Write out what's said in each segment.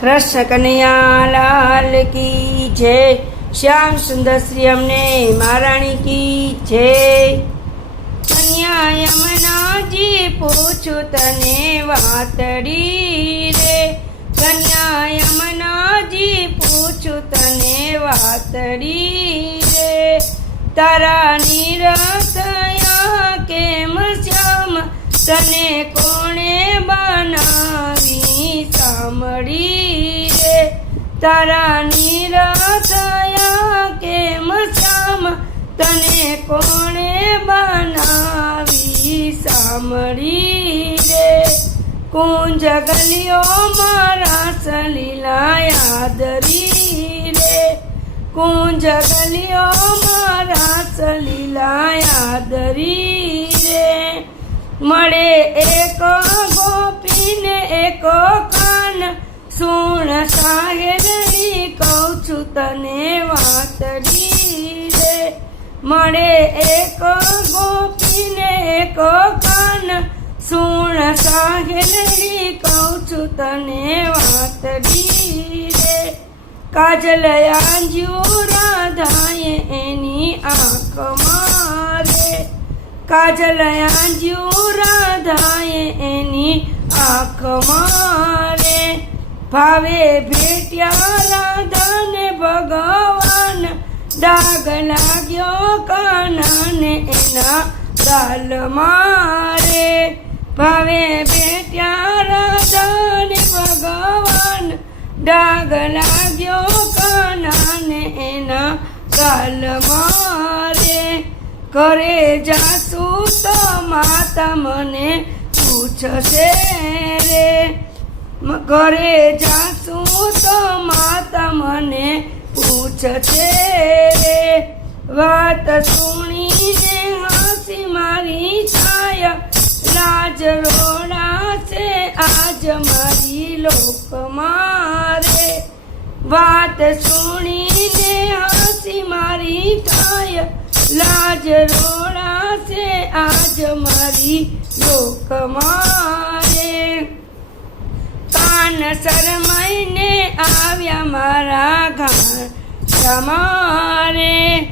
કૃષ્ણ કનૈયા લાલ કી જય. શ્યામ સુંદર શ્રી અમને મહારાણી કી જય. કન્યા યમનાજી પૂછું તને વાતડી રે. કન્યા યમનાજી પૂછું તને વાતડી રે. તારા નિરતયા કેમ શ્યામ? તને કોણે તારા નિરતયા કે મસામાં તને કોણે બનાવી સાંભળી રે? કુંજ ગલિયો મારા સલીલા યાદરી રે કુંજ ગલિયો મારા સલીલા યાદરી રે? મળે એક ગોપીને એક કાન સુણ સાહેરી કહું છું તને વાતડી રે મળે એક ગોપીને એક કાન. સુણ સાહેરી કહું છું તને વાતડી રે કાજલ આંજ્યું રાધાએ એની આંખ મારે. કાજલ આંજ્યું રાધાએ એની આંખ મારે. ભાવે ભેટ્યા રાધાને ભગવાન. ડાગ લાગ્યો કાનાને એના ગાલ મારે. ભાવે ભેટ્યા રાધાને ભગવાન. ડાગ લાગ્યો કાનાને એના ગાલ મારે. ઘરે જાસુ તો માતા મને પૂછશે રે. ઘરે જાસું તો માતા મને રે વાત સુણીને હસી મારી છાયા. લાજ રોડાશે આજ મારી લોક મારે. વાત સુણીને હસી મારી થાય લાજ રોડાશે આજ મારી લોક મારે. શરમાઈને આવ્યા મારા ઘર તમારે.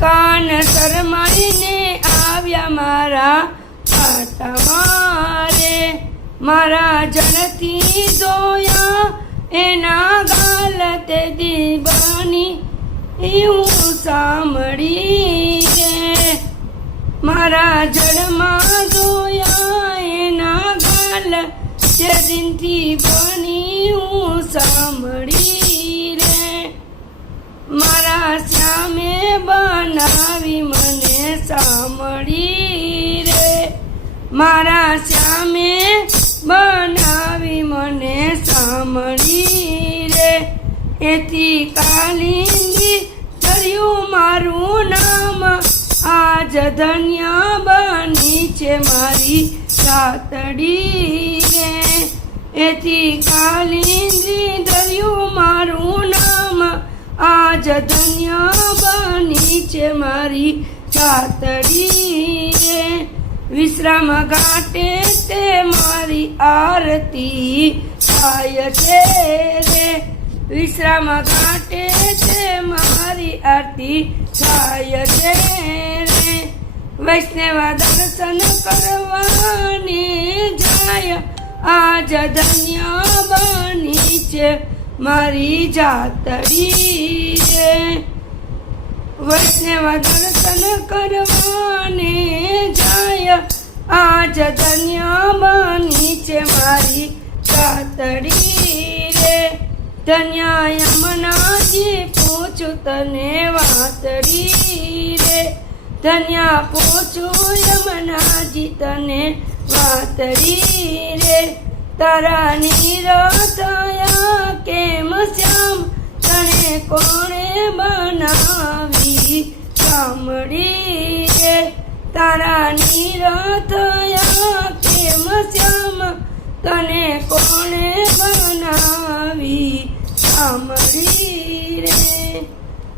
કાન શરમાઈને આવ્યા મારા તમારે. મારા જળથી જોયા એના ગાલ તે દીવાની એવું સાંભળી રે મારા જળમાં તે દિનથી બની હું સાંભળી રે. મારા શ્યામે બનાવી મને સાંભળી રે. મારા શ્યામે બનાવી મને સાંભળી રે. એથી કાલિંદી ધર્યું મારું નામ. આજ ધન્ય બની છે મારી સાતડી રે એથી કાલિંદી ધર્યું મારું નામ. આજ ધન્ય બની છે મારી સાતડી રે વિશ્રામ ઘાટે તે મારી આરતી થાય છે રે. વિશ્રામ ઘાટે તે મારી આરતી થાય છે વૈષ્ણવ દર્શન કરવાને જાય આજ ધન્ય બની છે મારી જાતડી વૈષ્ણવ દર્શન કરવાને જાય આજ ધન્ય બની છે મારી જાતડી રે ધન્ય યમનાજી પૂછું તને વાતડી રે. ધન્ય પૂછું યમનાજી તને વાતરી રે તારા નિરતયા કેમ શ્યામ? તને કોણે બનાવી સાંભળી રે? તારા નિરતયા કેમ શ્યામ? તને કોણે બનાવી સાંભળી